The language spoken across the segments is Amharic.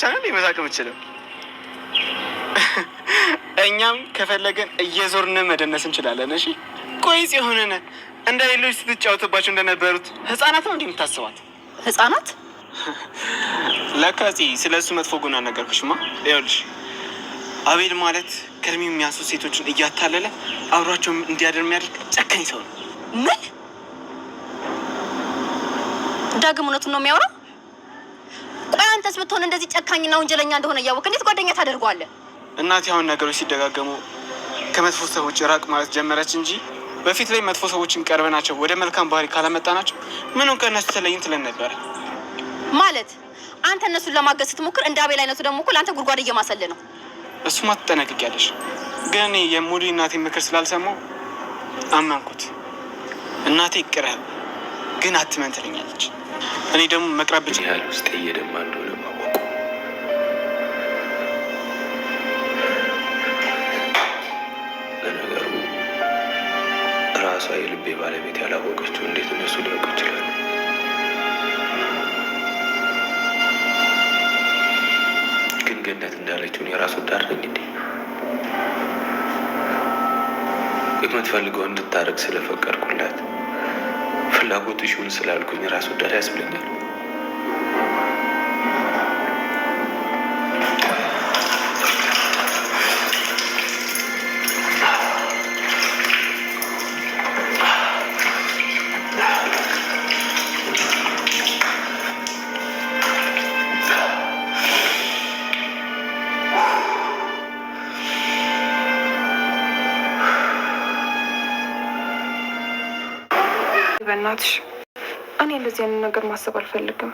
ብቻ ነው መሳቅ የምችለው። እኛም ከፈለገን እየዞርን መደነስ እንችላለን። እሺ ቆይ ጽዮንን እንደ ሌሎች ስትጫወትባቸው እንደነበሩት ህፃናት ነው እንዴ የምታስባት? ህፃናት ለካ ስለ እሱ መጥፎ ጎን አልነገርኩሽማ። ይኸውልሽ አቤል ማለት ከእድሜ የሚያንሱ ሴቶችን እያታለለ አብሯቸው እንዲያደር የሚያደርግ ጨካኝ ሰው ነው። ምን? ዳግም እውነቱን ነው የሚያወራው? ቆይ አንተስ ብትሆን እንደዚህ ጨካኝና ወንጀለኛ እንደሆነ እያወቅህ እንዴት ጓደኛ ታደርገዋለህ? እናቴ አሁን ነገሮች ሲደጋገሙ ከመጥፎ ሰዎች ራቅ ማለት ጀመረች እንጂ በፊት ላይ መጥፎ ሰዎችን ቀርበናቸው ወደ መልካም ባህሪ ካላመጣናቸው ምኑን ከእነሱ ተለይን ትለን ነበረ። ማለት አንተ እነሱን ለማገዝ ስትሞክር እንደ አቤል አይነቱ ደግሞ እኮ ለአንተ ጉድጓድ እየማሰለ ነው። እሱማ ትጠነቅቂያለሽ። ግን እኔ የሙሉ እናቴ ምክር ስላልሰማሁ አመንኩት። እናቴ ይቅርህ ግን አትመን ትለኛለች። እኔ ደግሞ መቅረብ ብቻ ያህል ውስጥ እየደማ እንደሆነ ማወቁ ለነገሩ ራሷ የልቤ ባለቤት ያላወቀችው እንዴት እነሱ ሊያውቁ ይችላሉ? ግን ገነት እንዳለችውን የራስ ወዳድ ነኝ እንዴ? የምትፈልገው እንድታረግ ስለፈቀድኩላት ፍላጎትሽ ይሁን ስላልኩኝ ራስ ወዳድ ያስብለኛል። በእናትሽ እኔ እንደዚህ አይነት ነገር ማሰብ አልፈልግም።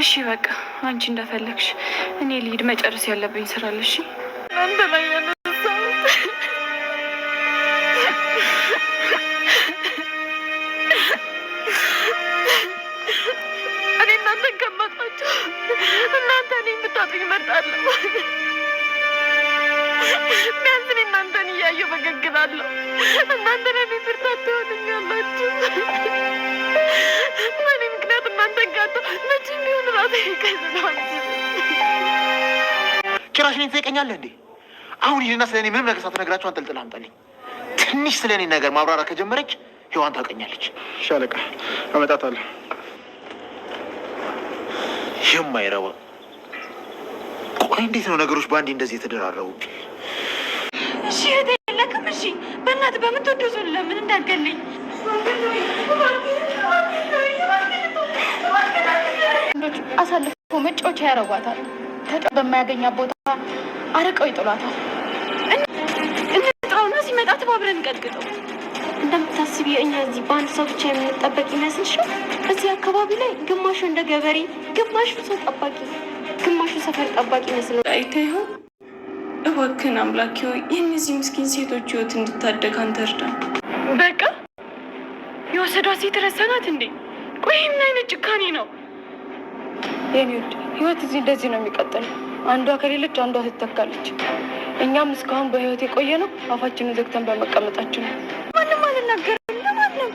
እሺ በቃ አንቺ እንደፈለግሽ። እኔ ልሂድ፣ መጨረስ ያለብኝ ስራ አለ። እሺ አንተ ላይ እኔ እናንተ ገመጣችሁ እናንተ እኔ የምታጡኝ እመርጣለሁ። ቢያንስ እኔ እናንተን እያየሁ በገግላለሁ። እናንተ ለኔ ብርታት ትሆኑኛላችሁ። በእኔ ምክንያት እናንተ ጋቶ መቼም ቢሆን ራሴ ይቀዝናል። ጭራሽ እኔን ትጠይቀኛለህ እንዴ? አሁን ይህና ስለ እኔ ምንም ነገር ሳትነግራችሁ አንጠልጥለህ አምጣልኝ። ትንሽ ስለ እኔ ነገር ማብራራት ከጀመረች ሔዋን ታውቀኛለች። ሻለቃ አመጣታለሁ። የማይረባ ቆይ፣ እንዴት ነው ነገሮች በአንዴ እንደዚህ የተደራረቡ? እሺ እህቴ የለክም? እሺ በእናትህ በምትወደው ሰው ለምን እንዳትገልኝ። አሳልፎ መጫወቻ ያረጓታል። ተጫው በማያገኛት ቦታ አርቀው ይጥሏታል። እንጥራውና ሲመጣ ተባብረን እንቀጥቅጠው። እንደምታስቢ እኛ እዚህ በአንድ ሰው ብቻ የምንጠበቅ ይመስልሻል? እዚህ አካባቢ ላይ ግማሹ እንደ ገበሬ፣ ግማሹ ሰው ጠባቂ፣ ግማሹ ሰፈር ጠባቂ ይመስል አይተ ይሆን? እባክህን አምላኬ ሆይ የእነዚህ ምስኪን ሴቶች ህይወት እንድታደግ አንተ እርዳን። በቃ የወሰዷት ሴት ረሳናት እንዴ? ቆይ ምን አይነት ጭካኔ ነው? የኔ ውድ ህይወት እዚህ እንደዚህ ነው የሚቀጥለው። አንዷ ከሌለች አንዷ ትተካለች። እኛም እስካሁን በህይወት የቆየ ነው አፋችንን ዘግተን በመቀመጣችን ነው። ማንም አልናገርም ለማንም።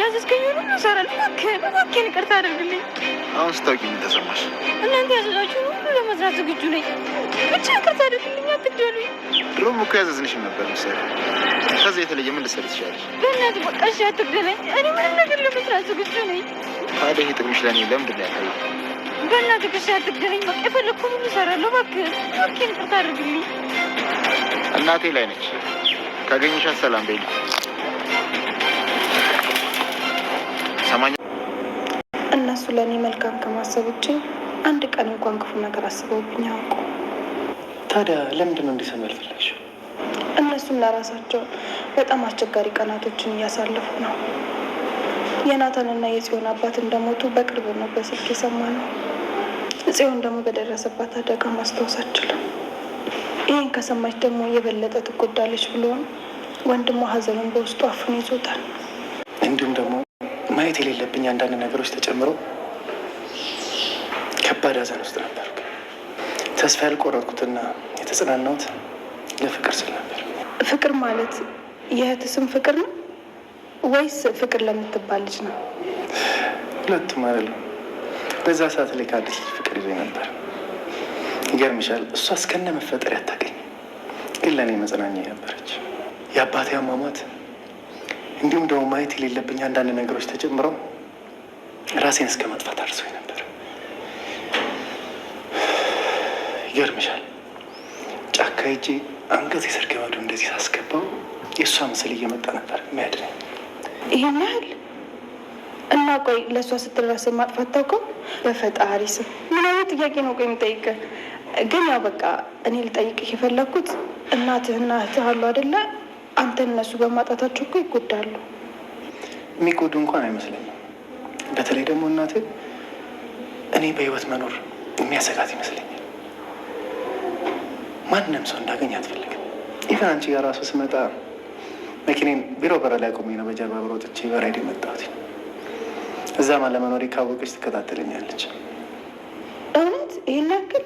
ያዘዝከኝ ሁሉ እሰራለሁ። እባክህን ይቅርታ አድርግልኝ። አሁን ስታውቂ ምን ተሰማሽ? እናንተ ያዘዛችሁን ሁሉ ለመስራት ዝግጁ ነኝ። ብቻ ይቅርታ አድርግልኝ፣ አትግደሉኝ። ድሮም እኮ ያዘዝንሽን ነበር መሰለኝ። ከዛ የተለየ ምን ልትሰሪ ትችላለሽ? በእናትህ በቃ እሺ አትግደለኝ። እኔ ምንም ነገር ለመስራት ዝግጁ ነኝ። ታዲያ ይሄ ጥቅምሽ ለእኔ ለምንድን ነው ያሳየው? በእናትህ እሺ አትግደለኝ። በቃ የፈለግኩት ሁሉ እሰራለሁ። እባክህን ይቅርታ አድርግልኝ። እናቴ ላይ ነች። ካገኘሻት ሰላም በይልኝ። ሰማኝ። እነሱ ለእኔ መልካም ከማሰብ ውጭ አንድ ቀን እንኳን ክፉ ነገር አስበውብኝ አያውቁ። ታዲያ ለምንድን ነው እንዲሰማ ያልፈለግሽው? እነሱም ለራሳቸው በጣም አስቸጋሪ ቀናቶችን እያሳለፉ ነው። የናታንና የጽዮን አባት እንደሞቱ በቅርብ ነው በስልክ የሰማነው። ጽዮን ደግሞ በደረሰባት አደጋ ማስታወስ አትችልም። ይህን ከሰማች ደግሞ የበለጠ ትጎዳለች ብሎን ወንድሟ ሀዘኑን በውስጡ አፍኖ ይዞታል። እንዲሁም ደግሞ ማየት የሌለብኝ አንዳንድ ነገሮች ተጨምሮ ከባድ ሀዘን ውስጥ ነበር። ተስፋ ያልቆረጥኩትና የተጽናናሁት ለፍቅር ስል ነበር። ፍቅር ማለት የእህት ስም ፍቅር ነው ወይስ ፍቅር ለምትባል ልጅ ነው? ሁለቱም አይደለም። በዛ ሰዓት ላይ ከአዲስ ልጅ ፍቅር ይዞኝ ነበር። ይገርምሻል፣ እሷ እስከነ መፈጠር ያታገኝ ግን ለእኔ መጽናኛ ነበረች። የአባቴ አሟሟት እንዲሁም ደግሞ ማየት የሌለብኝ አንዳንድ ነገሮች ተጨምረው ራሴን እስከ ማጥፋት አድርሶኝ ነበር። ይገርምሻል፣ ጫካ ሄጄ አንገት የስር ገመዱ እንደዚህ ሳስገባው የእሷ ምስል እየመጣ ነበር የሚያድነኝ። ይሄን ያህል እና ቆይ ለእሷ ስትል ራስን ማጥፋት ታውቀው? በፈጣሪ ስም ምን አይነት ጥያቄ ነው ቆይ የምጠይቅህ? ግን ያው በቃ እኔ ልጠይቅህ የፈለግኩት እናትህና እህትህ አሉ አይደለ? አንተን እነሱ በማጣታቸው እኮ ይጎዳሉ። የሚጎዱ እንኳን አይመስለኝም። በተለይ ደግሞ እናትህ እኔ በህይወት መኖር የሚያሰጋት ይመስለኛል። ማንም ሰው እንዳገኝ አትፈልግም። ኢቨን አንቺ ጋር ራሱ ስመጣ መኪኔን ቢሮ በር ላይ ቆሜ ነው በጀርባ ብሮጥቼ በራይድ የመጣሁት። እዛማ ለመኖሬ ካወቀች ትከታተለኛለች። እውነት ይሄን ያክል?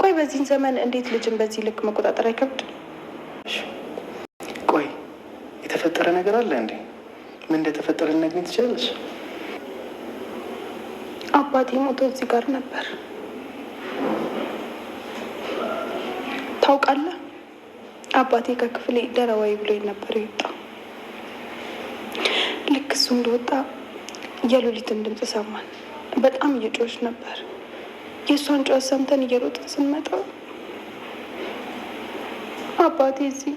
ቆይ በዚህን ዘመን እንዴት ልጅን በዚህ ልክ መቆጣጠር አይከብድ? ቆይ የተፈጠረ ነገር አለ እንዴ? ምን እንደተፈጠረ ልነግሪኝ ትችላለች? አባቴ ሞቶ እዚህ ጋር ነበር ታውቃለህ። አባቴ ከክፍሌ ደረዋይ ብሎኝ ነበር የወጣው። ልክ እሱ እንደወጣ የሉሊትን ድምፅ ሰማን። በጣም እየጮች ነበር። የእሷን ጩኸት ሰምተን እየሮጥን ስንመጣ አባቴ እዚህ።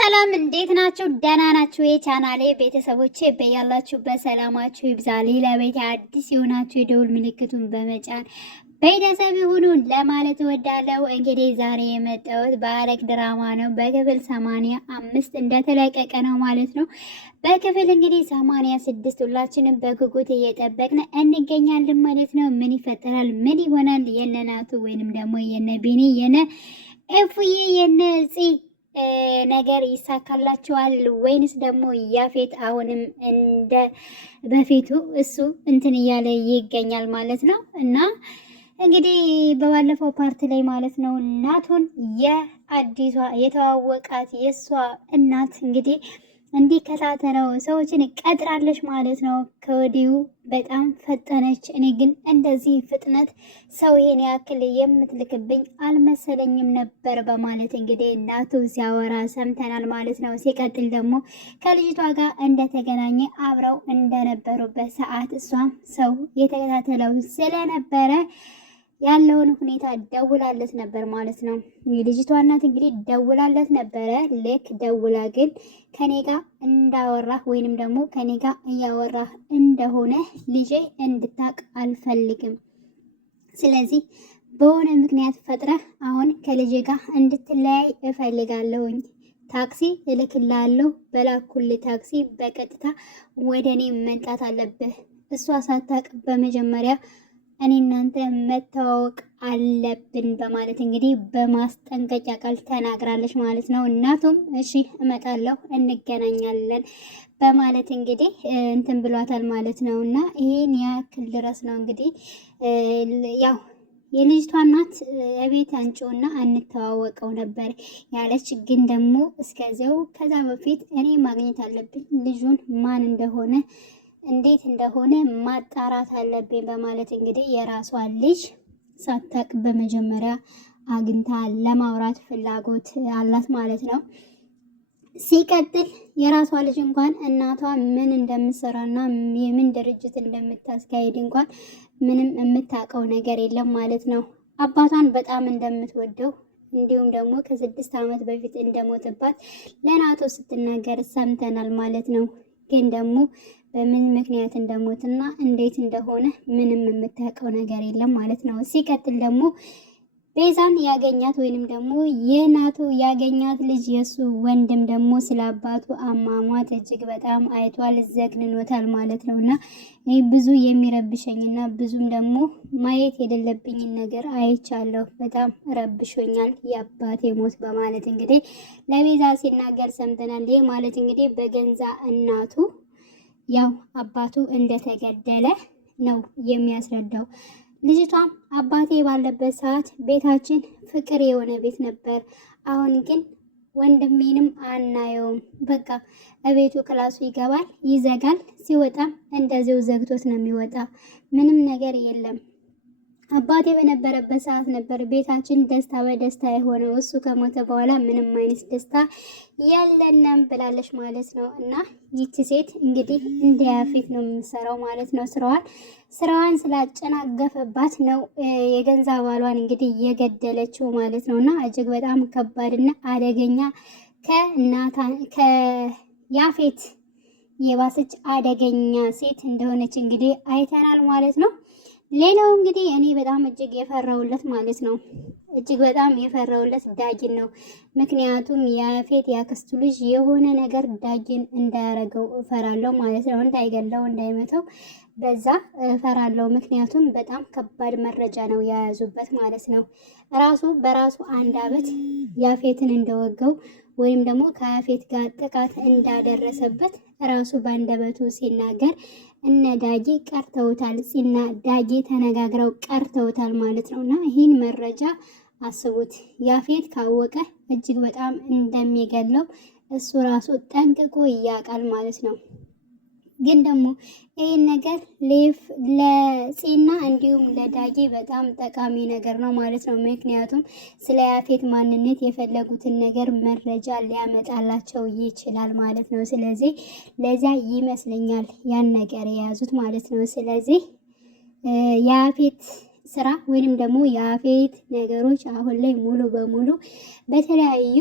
ሰላም እንዴት ናችሁ? ደህና ናችሁ? የቻናሌ ቤተሰቦቼ በያላችሁበት ሰላማችሁ ይብዛል። ለቤት አዲስ የሆናችሁ የደውል ምልክቱን በመጫን ቤተሰብ ይሁኑ ለማለት እወዳለሁ። እንግዲህ ዛሬ የመጣሁት በሐረግ ድራማ ነው። በክፍል 85 እንደተለቀቀ ነው ማለት ነው። በክፍል እንግዲህ 86 ሁላችንም በጉጉት እየጠበቅን እንገኛለን ማለት ነው። ምን ይፈጠራል? ምን ይሆናል? የነ ናቱ ወይንም ደግሞ የነ ቢኒ የነ ኤፉዬ የነ ፂ ነገር ይሳካላችኋል ወይንስ ደግሞ ያፌት አሁንም እንደ በፊቱ እሱ እንትን እያለ ይገኛል ማለት ነው። እና እንግዲህ በባለፈው ፓርት ላይ ማለት ነው ናቱን የአዲሷ የተዋወቃት የእሷ እናት እንግዲህ እንዲከታተለው ሰዎችን ቀጥራለች ማለት ነው። ከወዲሁ በጣም ፈጠነች። እኔ ግን እንደዚህ ፍጥነት ሰው ይሄን ያክል የምትልክብኝ አልመሰለኝም ነበር በማለት እንግዲህ ናቱ ሲያወራ ሰምተናል ማለት ነው። ሲቀጥል ደግሞ ከልጅቷ ጋር እንደተገናኘ አብረው እንደነበሩበት ሰዓት እሷም ሰው የተከታተለው ስለነበረ ያለውን ሁኔታ ደውላለት ነበር ማለት ነው። የልጅቷ እናት እንግዲህ ደውላለት ነበረ። ልክ ደውላ ግን ከኔ ጋር እንዳወራህ ወይንም ደግሞ ከኔ ጋር እያወራህ እንደሆነ ልጄ እንድታቅ አልፈልግም። ስለዚህ በሆነ ምክንያት ፈጥረህ አሁን ከልጄ ጋር እንድትለያይ እፈልጋለሁኝ። ታክሲ እልክልሃለሁ። በላኩል ታክሲ በቀጥታ ወደ እኔ መምጣት አለብህ። እሷ ሳታቅ በመጀመሪያ እኔ እናንተ መተዋወቅ አለብን በማለት እንግዲህ በማስጠንቀቂያ ቃል ተናግራለች ማለት ነው። እናቱም እሺ እመጣለሁ እንገናኛለን በማለት እንግዲህ እንትን ብሏታል ማለት ነው። እና ይሄን ያክል ድረስ ነው እንግዲህ ያው የልጅቷ እናት እቤት አንጪውና እንተዋወቀው ነበር ያለች። ግን ደግሞ እስከዚያው ከዛ በፊት እኔ ማግኘት አለብኝ ልጁን ማን እንደሆነ እንዴት እንደሆነ ማጣራት አለብኝ በማለት እንግዲህ የራሷን ልጅ ሳታቅ በመጀመሪያ አግኝታ ለማውራት ፍላጎት አላት ማለት ነው። ሲቀጥል የራሷ ልጅ እንኳን እናቷ ምን እንደምትሰራና የምን ድርጅት እንደምታስካሄድ እንኳን ምንም የምታውቀው ነገር የለም ማለት ነው። አባቷን በጣም እንደምትወደው እንዲሁም ደግሞ ከ6 ዓመት በፊት እንደሞተባት ለናቶ ስትናገር ሰምተናል ማለት ነው። ግን ደግሞ በምን ምክንያት እንደሞትና እንዴት እንደሆነ ምንም የምታውቀው ነገር የለም ማለት ነው። ሲቀጥል ደግሞ ቤዛን ያገኛት ወይንም ደግሞ የናቱ ያገኛት ልጅ የሱ ወንድም ደግሞ ስለ አባቱ አሟሟት እጅግ በጣም አይቷል፣ ዘግንኖታል ማለት ነው። እና ይህ ብዙ የሚረብሸኝና ብዙም ደግሞ ማየት የሌለብኝን ነገር አይቻለሁ። በጣም ረብሾኛል የአባቴ ሞት በማለት እንግዲህ ለቤዛ ሲናገር ሰምተናል። ይህ ማለት እንግዲህ በገንዛ እናቱ ያው አባቱ እንደተገደለ ነው የሚያስረዳው። ልጅቷም አባቴ ባለበት ሰዓት ቤታችን ፍቅር የሆነ ቤት ነበር፣ አሁን ግን ወንድሜንም አናየውም። በቃ እቤቱ ክላሱ ይገባል፣ ይዘጋል። ሲወጣም እንደዚው ዘግቶት ነው የሚወጣ። ምንም ነገር የለም። አባቴ በነበረበት ሰዓት ነበር ቤታችን ደስታ በደስታ የሆነው። እሱ ከሞተ በኋላ ምንም አይነት ደስታ የለንም ብላለች ማለት ነው። እና ይቺ ሴት እንግዲህ እንደ ያፌት ነው የምትሰራው ማለት ነው። ስራዋን ስላጨናገፈባት ነው የገንዛ ባሏን እንግዲህ የገደለችው ማለት ነው። እና እጅግ በጣም ከባድና አደገኛ ከያፌት የባሰች አደገኛ ሴት እንደሆነች እንግዲህ አይተናል ማለት ነው። ሌላው እንግዲህ እኔ በጣም እጅግ የፈራውለት ማለት ነው እጅግ በጣም የፈራውለት ዳጊን ነው። ምክንያቱም ያፌት ያክስቱ ልጅ የሆነ ነገር ዳጊን እንዳያረገው እፈራለሁ ማለት ነው። እንዳይገለው እንዳይመተው በዛ እፈራለሁ። ምክንያቱም በጣም ከባድ መረጃ ነው የያዙበት ማለት ነው። ራሱ በራሱ አንደበት ያፌትን እንደወገው ወይም ደግሞ ከያፌት ጋር ጥቃት እንዳደረሰበት ራሱ ባንደበቱ ሲናገር እነ ዳጊ ቀርተውታል። ሲና ዳጊ ተነጋግረው ቀርተውታል ማለት ነው። እና ይህን መረጃ አስቡት። ያፌት ካወቀ እጅግ በጣም እንደሚገለው እሱ ራሱ ጠንቅቆ ያውቃል ማለት ነው። ግን ደግሞ ይህን ነገር ለፂና እንዲሁም ለዳጊ በጣም ጠቃሚ ነገር ነው ማለት ነው። ምክንያቱም ስለ ያፌት ማንነት የፈለጉትን ነገር መረጃ ሊያመጣላቸው ይችላል ማለት ነው። ስለዚህ ለዚያ ይመስለኛል ያን ነገር የያዙት ማለት ነው። ስለዚህ የያፌት ስራ ወይንም ደግሞ የያፌት ነገሮች አሁን ላይ ሙሉ በሙሉ በተለያዩ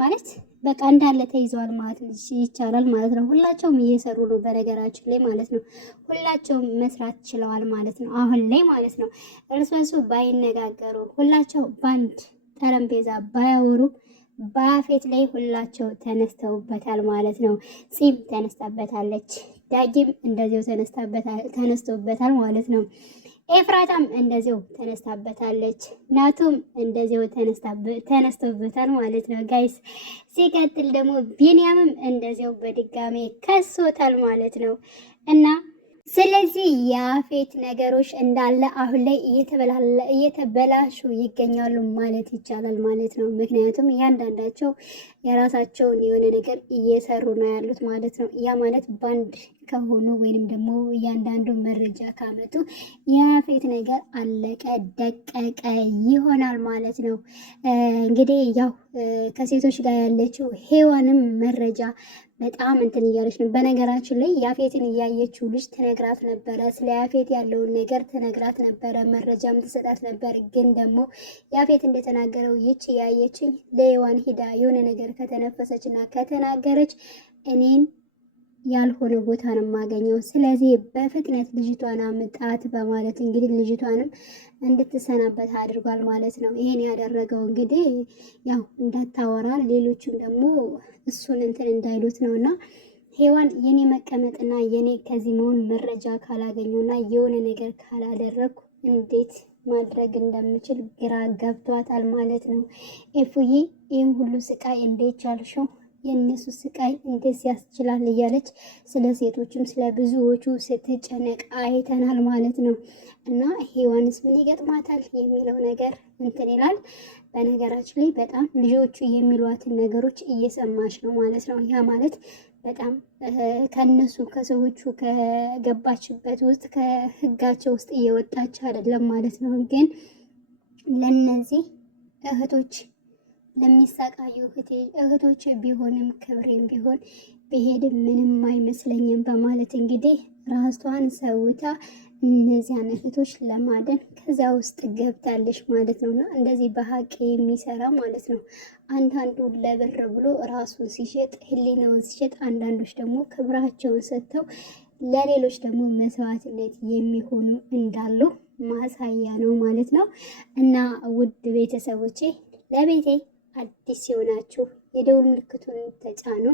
ማለት በቃ እንዳለ ተይዘዋል ማለት ይቻላል ማለት ነው። ሁላቸውም እየሰሩ ነው በነገራችን ላይ ማለት ነው። ሁላቸውም መስራት ችለዋል ማለት ነው አሁን ላይ ማለት ነው። እርስ በርሱ ባይነጋገሩ ሁላቸው ባንድ ጠረጴዛ ባያወሩ በያፌት ላይ ሁላቸው ተነስተውበታል ማለት ነው። ፂም ተነስታበታለች፣ ዳጊም እንደዚሁ ተነስቶበታል ማለት ነው። ኤፍራታም እንደዚሁ ተነስታበታለች፣ ናቱም እንደዚሁ ተነስቶበታል ማለት ነው ጋይስ። ሲቀጥል ደግሞ ቢንያምም እንደዚሁ በድጋሜ ከሶታል ማለት ነው። እና ስለዚህ የያፌት ነገሮች እንዳለ አሁን ላይ እየተበላሹ ይገኛሉ ማለት ይቻላል ማለት ነው። ምክንያቱም እያንዳንዳቸው የራሳቸውን የሆነ ነገር እየሰሩ ነው ያሉት ማለት ነው። ያ ማለት ባንድ ከሆኑ ወይንም ደግሞ እያንዳንዱ መረጃ ካመጡ የያፌት ነገር አለቀ ደቀቀ ይሆናል ማለት ነው። እንግዲህ ያው ከሴቶች ጋር ያለችው ሔዋንም መረጃ በጣም እንትን እያለች ነው። በነገራችን ላይ ያፌትን እያየችው ልጅ ትነግራት ነበረ፣ ስለ ያፌት ያለውን ነገር ትነግራት ነበረ፣ መረጃም ትሰጣት ነበር። ግን ደግሞ ያፌት እንደተናገረው ይች ያየችኝ ለሔዋን ሂዳ የሆነ ነገር ከተነፈሰች እና ከተናገረች እኔን ያልሆነ ቦታ ነው የማገኘው። ስለዚህ በፍጥነት ልጅቷን አምጣት በማለት እንግዲህ ልጅቷንም እንድትሰናበት አድርጓል ማለት ነው። ይሄን ያደረገው እንግዲህ ያው እንዳታወራ ሌሎችም ደግሞ እሱን እንትን እንዳይሉት ነው። እና ሔዋን የኔ መቀመጥና የኔ ከዚህ መሆን መረጃ ካላገኘውና የሆነ ነገር ካላደረግኩ እንዴት ማድረግ እንደምችል ግራ ገብቷታል ማለት ነው። ኤፉዬ ይህን ሁሉ ስቃይ እንዴት ቻልሽው? የእነሱ ስቃይ እንዴት ያስችላል እያለች ስለ ሴቶችም ስለ ብዙዎቹ ስትጨነቅ አይተናል ማለት ነው። እና ሔዋንስ ምን ይገጥማታል የሚለው ነገር እንትን ይላል። በነገራችን ላይ በጣም ልጆቹ የሚሏትን ነገሮች እየሰማች ነው ማለት ነው። ያ ማለት በጣም ከነሱ ከሰዎቹ ከገባችበት ውስጥ ከህጋቸው ውስጥ እየወጣች አይደለም ማለት ነው። ግን ለነዚህ እህቶች ለሚሳቃዩ እህቶች ቢሆንም ክብሬም ቢሆን ብሄድም ምንም አይመስለኝም በማለት እንግዲህ ራሷን ሰውታ እነዚያን እህቶች ለማደን ከዚያ ውስጥ ገብታለች ማለት ነው። እና እንደዚህ በሀቅ የሚሰራ ማለት ነው። አንዳንዱ ለብር ብሎ ራሱን ሲሸጥ ህሊናውን ሲሸጥ፣ አንዳንዶች ደግሞ ክብራቸውን ሰጥተው ለሌሎች ደግሞ መስዋዕትነት የሚሆኑ እንዳሉ ማሳያ ነው ማለት ነው። እና ውድ ቤተሰቦቼ ለቤቴ አዲስ ሲሆናችሁ የደውል ምልክቱን ተጫኑ።